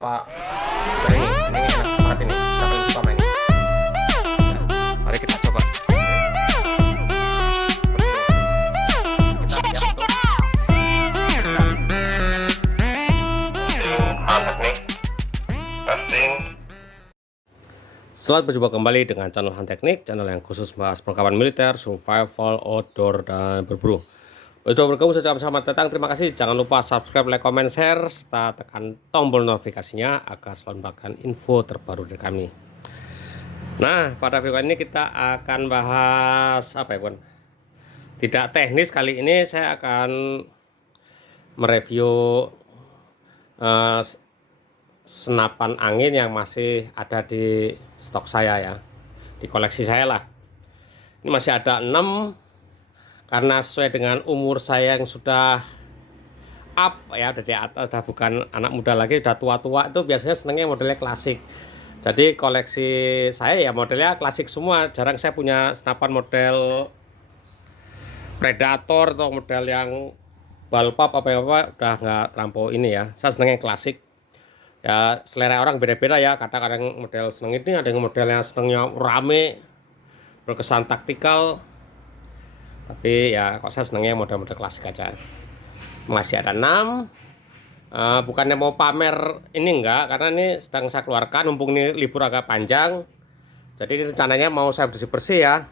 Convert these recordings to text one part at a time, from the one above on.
Pak. Nah, ini enak banget ini. Saya paling suka main ini. Mari kita coba. Kita siap untuk mantap nih. Testing. Selamat berjumpa kembali dengan channel Han Teknik, channel yang khusus bahas perlengkapan militer, survival, outdoor, dan berburu. Sudah bergabung secara selamat datang, terima kasih. Jangan lupa subscribe, like, comment, share, serta tekan tombol notifikasinya agar selalu mendapatkan info terbaru dari kami. Nah, pada video ini kita akan bahas apa ya, Bun? Tidak teknis, kali ini saya akan mereview senapan angin yang masih ada di stok saya ya, di koleksi saya lah. Ini masih ada 6. Karena sesuai dengan umur saya yang sudah up ya, udah di atas, udah bukan anak muda lagi, udah tua-tua, itu biasanya senengnya modelnya klasik. Jadi koleksi saya ya modelnya klasik semua. Jarang saya punya senapan model Predator atau model yang balpap apa-apa, udah nggak terlampau ini ya. Saya senengnya klasik. Ya selera orang beda-beda ya. Kadang-kadang model seneng ini, ada yang modelnya senengnya rame, berkesan taktikal. Tapi ya kok saya senangnya model-model klasik aja. Masih ada 6. Bukannya mau pamer ini enggak, karena ini sedang saya keluarkan mumpung ini libur agak panjang. Jadi ini rencananya mau saya bersih-bersih ya.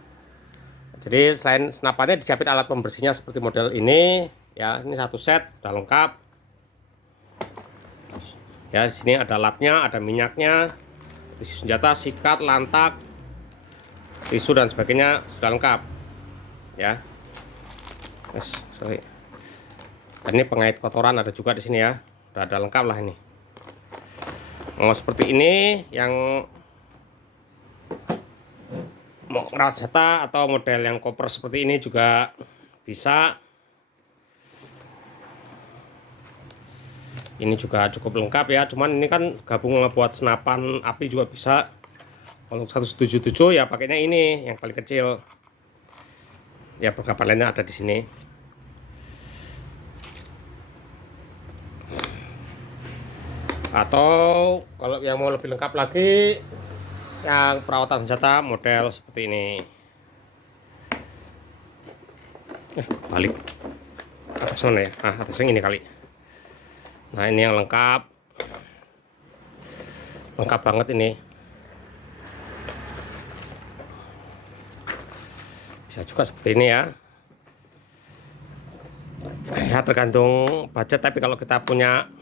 Jadi selain senapannya disiapin alat pembersihnya seperti model ini ya. Ini satu set udah lengkap. Ya di sini ada lapnya, ada minyaknya, tisu senjata, sikat, lantak, tisu dan sebagainya sudah lengkap. Ya, sorry. Dan ini pengait kotoran ada juga di sini ya, udah ada lengkap lah ini. Mau seperti ini yang mau ngerawat senjata atau model yang koper seperti ini juga bisa. Ini juga cukup lengkap ya, cuman ini kan gabung buat senapan api juga bisa. Kalau 177 ya pakainya ini yang paling kecil. Ya perlengkapan lainnya ada di sini. Atau kalau yang mau lebih lengkap lagi, yang perawatan senjata model seperti ini. Balik atas mana ya? Atas yang ini kali. Nah ini yang lengkap banget ini. Bisa juga seperti ini ya. Ya tergantung budget, tapi kalau kita punya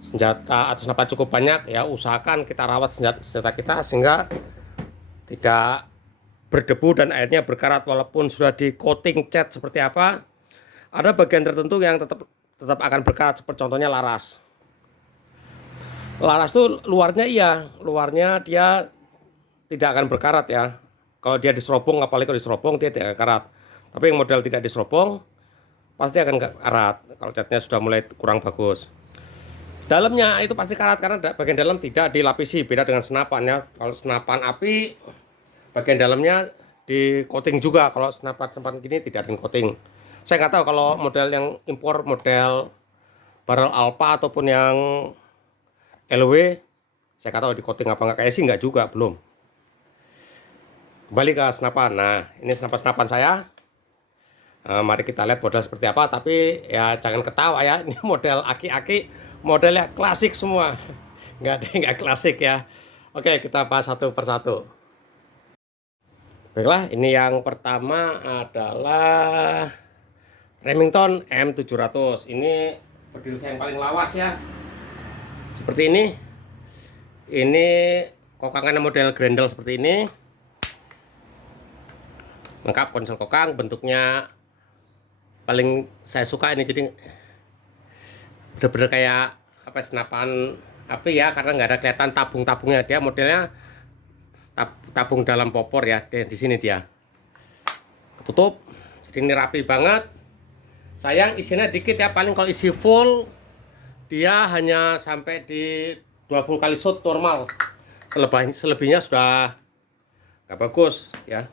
senjata atau senapan cukup banyak ya, usahakan kita rawat senjata kita sehingga tidak berdebu dan airnya berkarat. Walaupun sudah di coating cat seperti apa, ada bagian tertentu yang tetap akan berkarat, seperti contohnya laras. Laras tuh luarnya dia tidak akan berkarat ya. Kalau dia diserobong, apalagi kalau diserobong dia tidak karat. Tapi yang model tidak diserobong pasti akan karat kalau catnya sudah mulai kurang bagus. Dalamnya itu pasti karat karena bagian dalam tidak dilapisi, beda dengan senapan ya. Kalau senapan api bagian dalamnya di coating juga. Kalau senapan gini tidak ada coating. Saya nggak tahu kalau model yang impor, model barrel Alpha ataupun yang LW, saya nggak tahu di coating apa nggak, kayak sih nggak juga, belum. Kembali ke senapan. Nah ini senapan saya. Mari kita lihat model seperti apa. Tapi ya jangan ketawa ya, ini model aki-aki, modelnya klasik semua. Nggak ada yang nggak klasik ya. Oke, kita bahas satu persatu. Baiklah, ini yang pertama adalah Remington M700. Ini berdiri saya yang paling lawas ya, seperti ini. Ini kokangannya model Grendel seperti ini. Lengkap konsol kokang, bentuknya paling saya suka ini, jadi bener-bener kayak apa, senapan api ya, karena nggak ada kelihatan tabung-tabungnya. Dia modelnya tabung dalam popor ya, di sini dia ketutup, jadi ini rapi banget. Sayang isinya dikit ya, paling kalau isi full dia hanya sampai di 20 kali shot normal. Selebihnya sudah nggak bagus ya.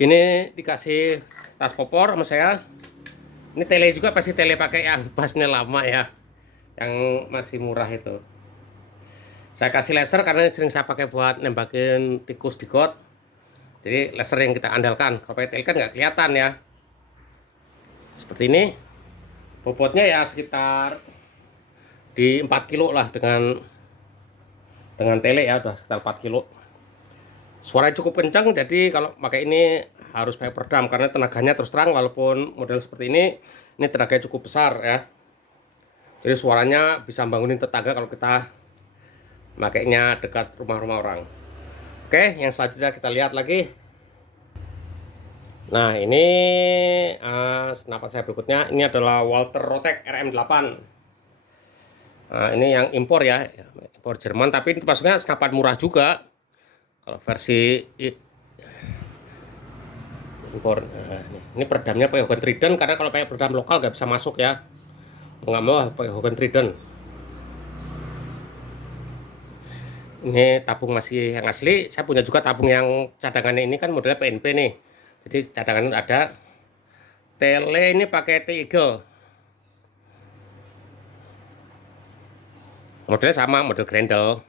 Ini dikasih tas popor sama saya. Ini tele juga, pasti tele pakai yang pasnya lama ya, yang masih murah itu. Saya kasih laser karena sering saya pakai buat nembakin tikus di got. Jadi laser yang kita andalkan. Kalau pakai kan nggak kelihatan ya. Seperti ini. Bobotnya ya sekitar di 4 kilo lah dengan tele ya, udah sekitar 4 kilo. Suaranya cukup kencang, jadi kalau pakai ini harus pakai peredam karena tenaganya terus terang walaupun model seperti ini tenaganya cukup besar ya. Jadi suaranya bisa bangunin tetangga kalau kita makainya dekat rumah-rumah orang. Oke, yang selanjutnya kita lihat lagi. Nah, ini senapan saya berikutnya. Ini adalah Walther Rotek RM8. Nah, ini yang impor ya, impor Jerman, tapi ini maksudnya senapan murah juga. Kalau versi impor, nah, ini peredamnya pakai Hogan Trident karena kalau pakai peredam lokal nggak bisa masuk ya. Nggak mau pakai Hogan Trident. Ini tabung masih yang asli. Saya punya juga tabung yang cadangannya ini kan modelnya PNP nih. Jadi cadangannya ada. Tele ini pakai T-Eagle. Modelnya sama, model Grendel.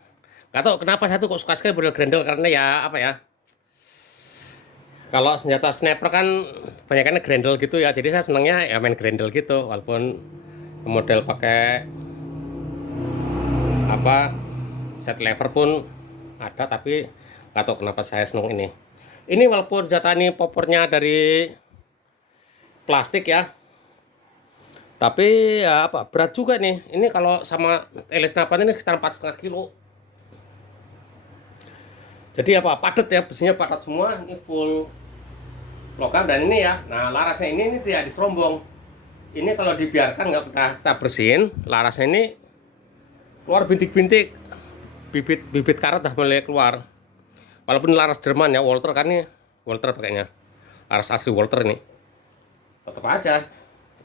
Gak tau kenapa saya tuh kok suka sekali model Grendel karena ya apa ya. Kalau senjata sniper kan banyakannya Grendel gitu ya. Jadi saya senangnya ya main Grendel gitu walaupun model pakai apa set lever pun ada, tapi nggak tahu kenapa saya seneng ini. Ini walaupun senjata ini popornya dari plastik ya, tapi ya apa berat juga nih. Ini kalau sama tele senapan ini sekitar 4,5 kilo. Jadi apa padat ya, besinya padat semua. Ini full logam dan ini ya. Nah larasnya ini tidak diserombong. Ini kalau dibiarkan nggak kita bersihin, larasnya ini keluar bintik-bintik. Bibit karet dah mulai keluar. Walaupun laras Jerman ya, Walther kan nih, Walther pakainya. Laras asli Walther ini. Tetap aja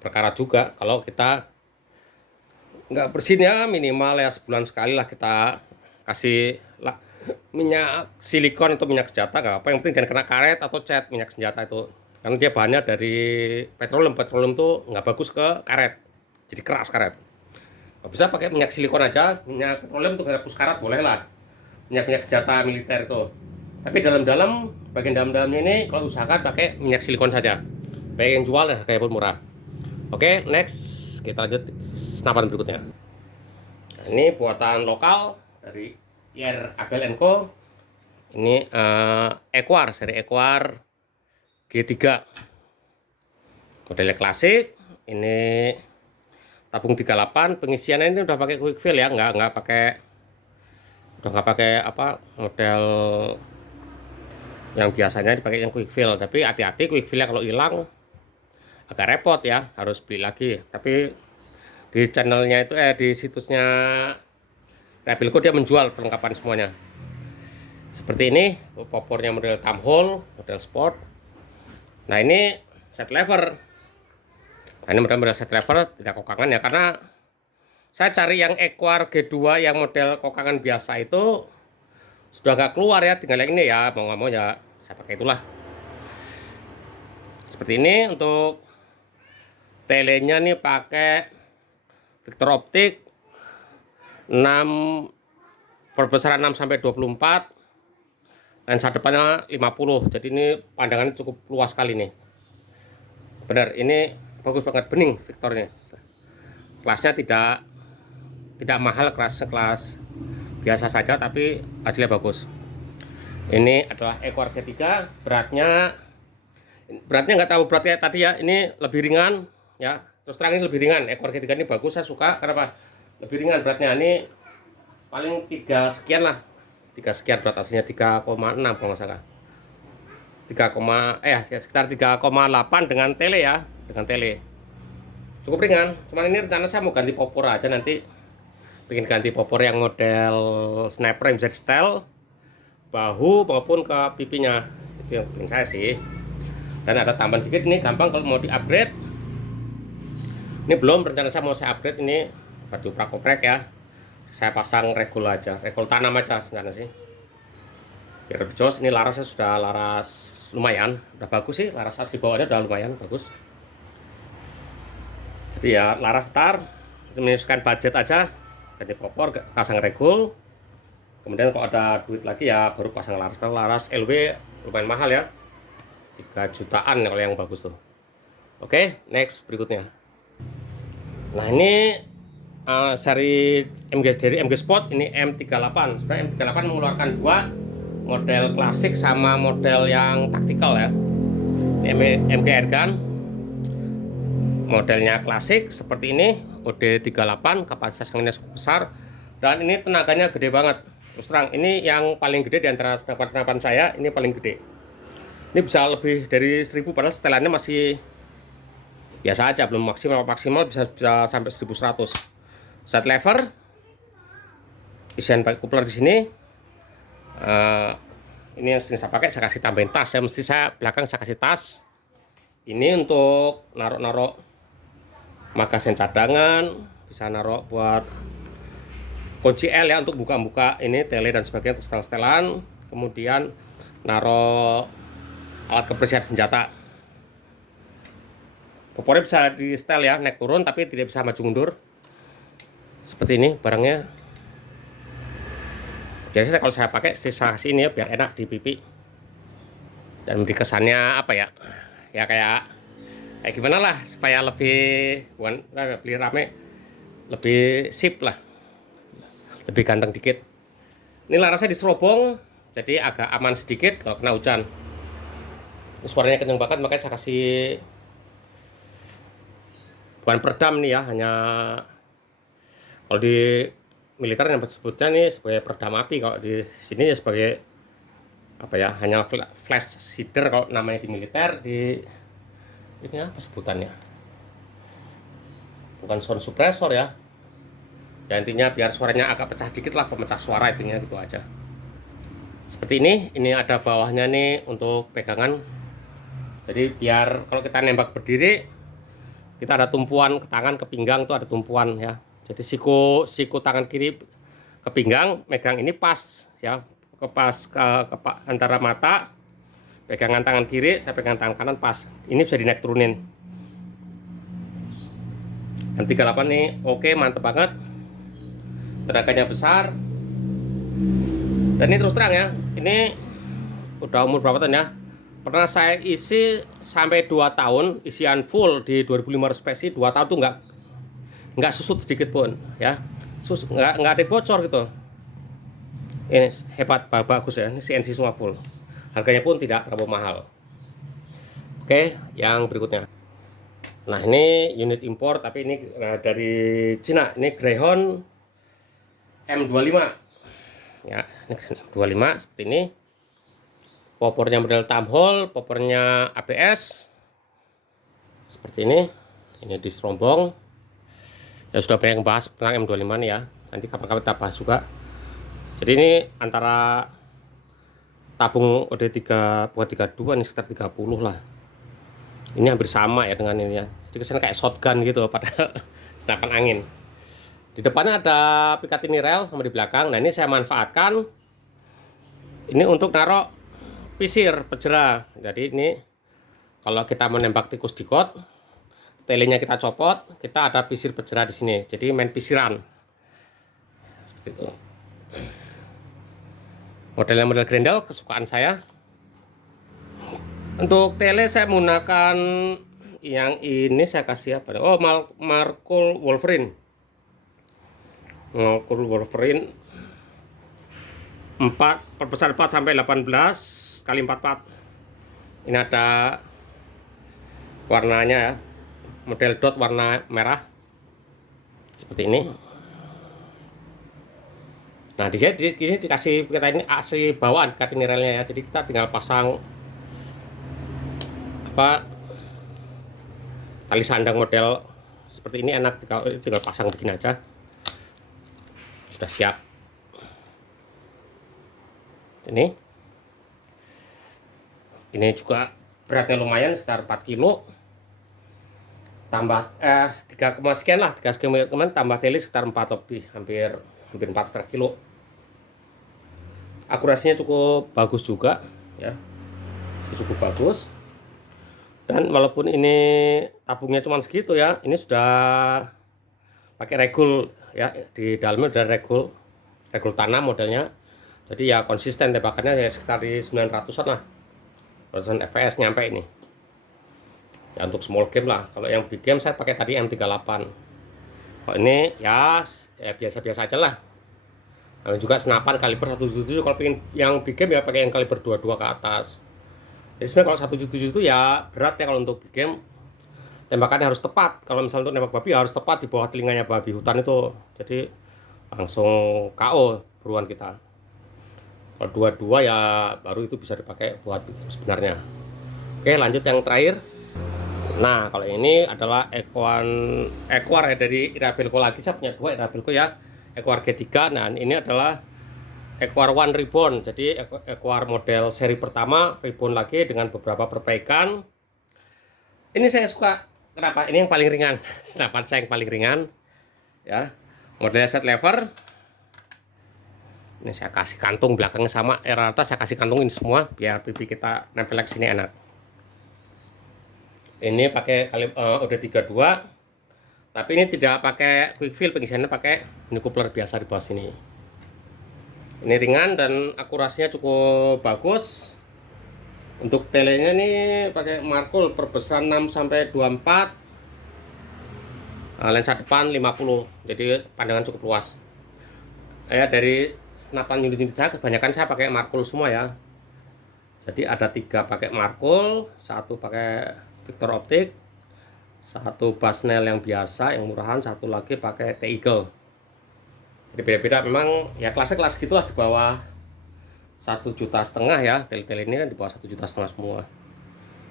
berkarat juga kalau kita nggak bersihin ya, minimal ya sebulan sekali lah kita kasih minyak silikon atau minyak senjata, gak apa, yang penting jangan kena karet atau cat minyak senjata itu. Karena dia bahannya dari petroleum tuh nggak bagus ke karet, jadi keras karet. Bisa pakai minyak silikon aja, minyak petroleum untuk hapus karat boleh lah, minyak senjata militer itu. Tapi dalam-dalam, bagian dalam-dalamnya ini kalau usahakan pakai minyak silikon saja, baik yang jual ya kayak pun murah. Oke, next kita lanjut senapan berikutnya. Nah, ini buatan lokal dari IR Abel & Co. Ini Equar, seri Equar G3, modelnya klasik. Ini tabung 38, pengisiannya ini udah pakai quick fill ya, nggak pakai apa model yang biasanya dipakai yang quick fill. Tapi hati-hati quick fillnya kalau hilang agak repot ya, harus beli lagi. Tapi di channelnya itu di situsnya Rebelco dia menjual perlengkapan semuanya. Seperti ini, popornya model Tamhole, model sport. Nah ini set lever. Nah, ini model set lever tidak kokangan ya, karena saya cari yang Equar G2 yang model kokangan biasa itu sudah nggak keluar ya, tinggal yang ini ya, mau nggak mau ya saya pakai itulah. Seperti ini. Untuk telenya nih pakai Victor Optik 6 perbesaran 6 sampai 24, lensa depannya 50. Jadi ini pandangannya cukup luas sekali nih. Benar, ini bagus banget, bening Victornya. Kelasnya tidak mahal, kelas biasa saja, tapi hasilnya bagus. Ini adalah Equar G3. Beratnya nggak tahu beratnya tadi ya, ini lebih ringan ya. Terus terang ini lebih ringan. Equar G3 ini bagus, saya suka. Kenapa? Lebih ringan beratnya. Ini paling 3 sekian lah. 3 sekian berat aslinya, 3,6 kalau nggak salah. Sekitar 3,8 dengan tele ya, dengan tele. Cukup ringan. Cuman ini rencana saya mau ganti popor aja nanti. Pengen ganti popor yang model sniper yang bisa di setel bahu maupun ke pipinya. Itu yang pengen saya sih. Dan ada tambahan sedikit ini, gampang kalau mau di-upgrade. Ini belum, rencana saya mau saya upgrade ini, batu prakoprek ya. Saya pasang regul aja, regul tanam aja rencana sih. Biar lebih jos. Ini larasnya sudah laras lumayan, udah bagus sih, laras asli bawahnya udah lumayan bagus. Jadi ya laras ntar menyesuaikan budget aja, ganti popor, pasang regul. Kemudian kalau ada duit lagi ya baru pasang laras. Kalau laras LW lumayan mahal ya, 3 jutaan kalau yang bagus tuh. Oke, next berikutnya. Nah ini seri dari MG Sport, ini M38. Sebenarnya M38 mengeluarkan dua model klasik sama model yang taktikal ya. Ini MG Airgun modelnya klasik seperti ini, OD38, kapasitas anginnya cukup besar, dan ini tenaganya gede banget. Terus terang, ini yang paling gede di antara senapan-senapan saya, ini paling gede. Ini bisa lebih dari 1000, padahal setelannya masih biasa aja, belum maksimal bisa sampai 1100. Side lever, isian pakai coupler di sini. Ini yang sering saya pakai, saya kasih tambahin tas. Saya belakang saya kasih tas. Ini untuk naruh magasin cadangan, bisa naruh buat kunci L ya untuk buka-buka ini tele dan sebagainya untuk setel-setelan. Kemudian naruh alat kebersihan senjata. Popornya bisa di setel ya, naik turun tapi tidak bisa maju mundur. Seperti ini barangnya. Biasanya kalau saya pakai sisa sini ya biar enak di pipi. Dan memberi kesannya apa ya? Ya kayak gimana lah supaya lebih bukan beli rame, lebih sip lah, lebih ganteng dikit. Ini larasnya diserobong jadi agak aman sedikit kalau kena hujan. Suaranya kenceng banget, makanya saya kasih bukan peredam nih ya, hanya kalau di militer yang sebutnya nih sebagai peredam api, kalau di sini ya sebagai apa ya, hanya flash seeder kalau namanya di militer. Di ini apa sebutannya, bukan sound suppressor ya. Ya intinya biar suaranya agak pecah dikit lah, pemecah suara intinya gitu aja. Seperti ini ada bawahnya nih untuk pegangan. Jadi biar kalau kita nembak berdiri, kita ada tumpuan ke tangan, ke pinggang tuh ada tumpuan ya. Jadi siku tangan kiri ke pinggang, megang ini pas ya, ke antara mata. Pegangan tangan kiri, saya pegang tangan kanan pas. Ini bisa dinaik turunin. M38 nih, oke, mantep banget. Tenaganya besar. Dan ini terus terang ya, ini udah umur berapa tahun ya? Pernah saya isi sampai 2 tahun, isian full di 2500 PSI, 2 tahun tuh nggak susut sedikit pun ya. Nggak ada bocor gitu. Ini hebat, bagus ya, ini CNC semua full. Harganya pun tidak terlalu mahal. Oke, yang berikutnya. Nah, ini unit impor tapi ini dari Cina. Ini Greyhound M25. Ya, ini M25 seperti ini. Popornya model tamhole, popornya ABS. Seperti ini. Ini diserombong. Ya sudah banyak yang bahas tentang M25 nih ya. Nanti kapan-kapan kita bahas juga. Jadi ini antara tabung OD3 buat 32 ini sekitar 30 lah. Ini hampir sama ya dengan ini ya. Jadi kesannya kayak shotgun gitu padahal senapan angin. Di depannya ada Picatinny rail sama di belakang. Nah, ini saya manfaatkan ini untuk naruh pisir pejera. Jadi ini kalau kita menembak tikus di got, telenya kita copot, kita ada pisir pejera di sini. Jadi main pisiran. Seperti itu. Modelnya model Grendel kesukaan saya. Untuk tele saya menggunakan yang ini, saya kasih apa? Oh, Markul Wolverine. Markul Wolverine 4 perbesar 4 sampai 18 kali 44. Ini ada warnanya ya. Model dot warna merah. Seperti ini. Nah, di sini dikasih kita ini AC bawaan Picatinny railnya ya. Jadi kita tinggal pasang apa tali sandang model seperti ini, enak, tinggal pasang begini aja. Sudah siap. Ini juga beratnya lumayan, sekitar 4 kilo. Tambah 3, sekian lah, 3 kemarin tambah teli sekitar 4 lebih, hampir 4,5 kilo. Akurasinya cukup bagus juga ya, cukup bagus. Dan walaupun ini tabungnya cuma segitu ya, ini sudah pakai regul ya, di dalamnya udah regul tanam modelnya. Jadi ya konsisten tembakannya ya sekitar di 900-an lah. 900 fps nyampe ini. Ya untuk small game lah. Kalau yang big game saya pakai tadi M38. Kalau ini ya biasa-biasa aja lah. Dan juga senapan kaliber 177. Kalau pengen yang big game ya pakai yang kaliber 22 ke atas. Jadi sebenarnya kalau 177 itu ya berat ya kalau untuk big game. Tembakannya harus tepat. Kalau misalnya untuk nembak babi harus tepat di bawah telinganya babi hutan itu. Jadi langsung KO buruan kita. Kalau 22 ya baru itu bisa dipakai buat big game sebenarnya. Oke, lanjut yang terakhir. Nah, kalau ini adalah Equar ya dari Irabelco lagi. Saya punya dua Irabelco ya. Equar G3. Nah, ini adalah Equar One Reborn. Jadi Equar model seri pertama reborn lagi dengan beberapa perbaikan. Ini saya suka. Kenapa? Ini yang paling ringan. Senapan saya yang paling ringan. Ya. Modelnya set lever. Ini saya kasih kantung belakangnya sama. Rata saya kasih kantungin semua biar pipi kita nempel ke sini enak. Ini pakai udah 32, tapi ini tidak pakai quick fill, pengisiannya pakai mini coupler biasa di bawah sini. Ini ringan dan akurasinya cukup bagus. Untuk telenya nih pakai markul perbesar 6 sampai 24, lensa depan 50, jadi pandangan cukup luas. Dari senapan unit-unit saya kebanyakan saya pakai markul semua ya. Jadi ada 3 pakai markul, 1 pakai Victor Optik, 1 Basnel yang biasa yang murahan, 1 lagi pakai T-Eagle. Jadi beda-beda memang ya, kelas gitulah, di bawah 1,5 juta ya. Tel-tel ini kan di bawah 1,5 juta semua.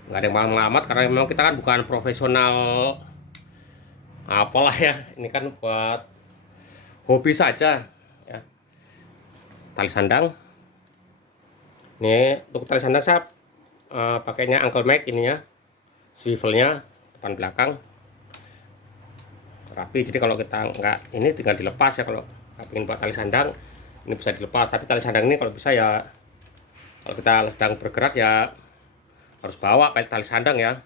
Nggak ada yang mahal-mahal amat karena memang kita kan bukan profesional apalah ya. Ini kan buat hobi saja ya. Tali sandang. Ini untuk tali sandang saya pakainya Uncle Mac ininya. Swivelnya depan belakang rapi, jadi kalau kita nggak ini tinggal dilepas ya. Kalau ingin buat tali sandang ini bisa dilepas, tapi tali sandang ini kalau bisa ya, kalau kita sedang bergerak ya harus bawa tali sandang ya.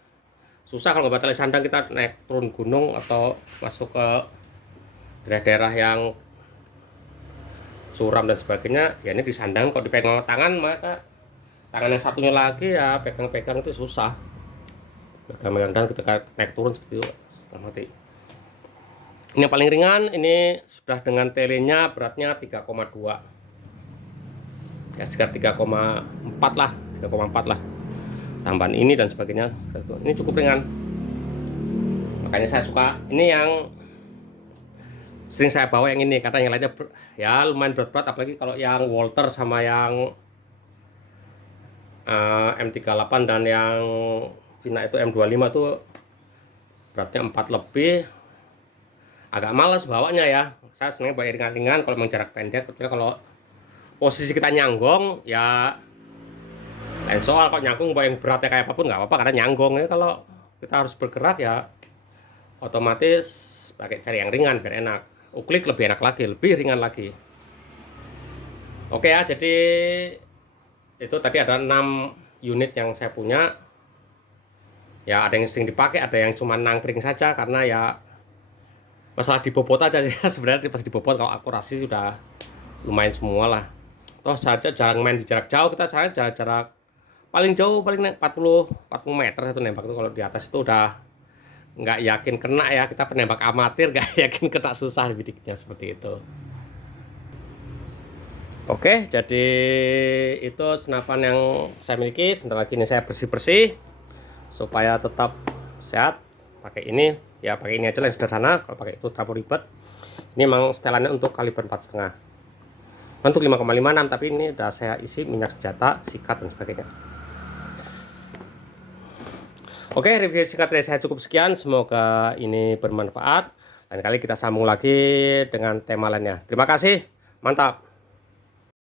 Susah kalau nggak bawa tali sandang, kita naik turun gunung atau masuk ke daerah-daerah yang curam dan sebagainya ya. Ini disandang, kalau dipegang tangan maka tangan yang satunya lagi ya pegang-pegang itu susah. Megang dan ketika naik turun seperti itu setengah mati. Ini yang paling ringan, ini sudah dengan telenya beratnya 3,2 ya, sekitar 3,4 lah, 3,4 lah tambahan ini dan sebagainya. Ini cukup ringan, makanya saya suka ini, yang sering saya bawa yang ini, karena yang lainnya ya lumayan berat-berat, apalagi kalau yang Walter sama yang M38 dan yang Cina itu M25 tuh beratnya 4 lebih, agak males bawanya ya. Saya senang bawa ringan-ringan kalau memang jarak pendek, kecuali kalau posisi kita nyanggong ya lain soal. Kalau nyanggung bawa yang beratnya kayak apapun nggak apa-apa karena nyanggong ya. Kalau kita harus bergerak ya otomatis pakai cari yang ringan biar enak. Uklik lebih enak lagi, lebih ringan lagi. Oke ya, jadi itu tadi ada 6 unit yang saya punya. Ya ada yang sering dipakai, ada yang cuma nangkring saja karena ya masalah dibobot aja ya. Sebenarnya pas dibobot kalau akurasi sudah lumayan semua lah. Toh saja jarang main di jarak jauh, kita sekarang jarak paling jauh paling 40 meter satu nembak itu. Kalau di atas itu udah nggak yakin kena ya, kita penembak amatir nggak yakin kena, susah bidiknya seperti itu. Oke, jadi itu senapan yang saya miliki. Sebentar lagi ini saya bersih-bersih supaya tetap sehat. Pakai ini ya, pakai ini aja yang sederhana, kalau pakai itu terlalu ribet. Ini memang setelannya untuk kaliber 4,5, untuk 5,56, tapi ini udah saya isi minyak senjata, sikat dan sebagainya. Oke, review singkat dari saya cukup sekian, semoga ini bermanfaat. Lain kali kita sambung lagi dengan tema lainnya. Terima kasih, mantap.